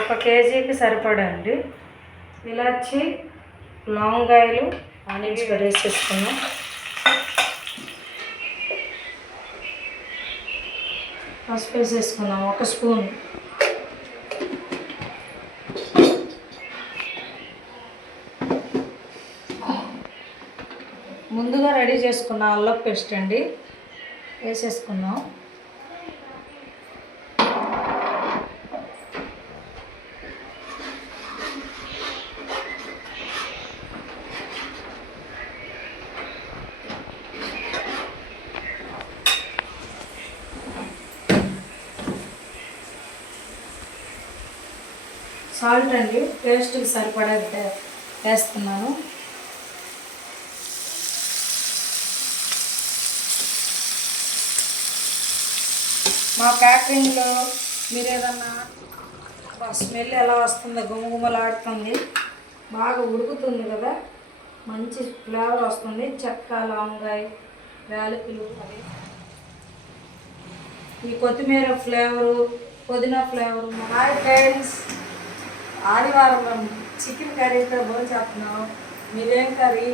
ఒక కేజీకి సరిపడా అండి. ఇలాచి, లవంగాయలు ఆనియన్స్ వేసేసుకున్నాం. పసుపు వేసేసుకున్నాం 1 స్పూన్. ముందుగా రెడీ చేసుకున్న అల్లం పేస్ట్ అండి వేసేసుకున్నాం. సాల్ట్ అండి టేస్ట్కి సరిపడా వేస్తున్నాను. మా క్యాటరింగ్లో మీరు ఏదన్నా స్మెల్ ఎలా వస్తుందో, గుమగుమలాడుతుంది, బాగా ఉడుకుతుంది కదా, మంచి ఫ్లేవర్ వస్తుంది. చెక్క, లవంగాయ, యాలకులు, అవి ఈ కొత్తిమీర ఫ్లేవరు, పుదీనా ఫ్లేవరు. హాయ్ ఫ్రెండ్స్, ఆదివారం చికెన్ కర్రీతో భోజనం చేస్తున్నాం. మీరేం కర్రీ?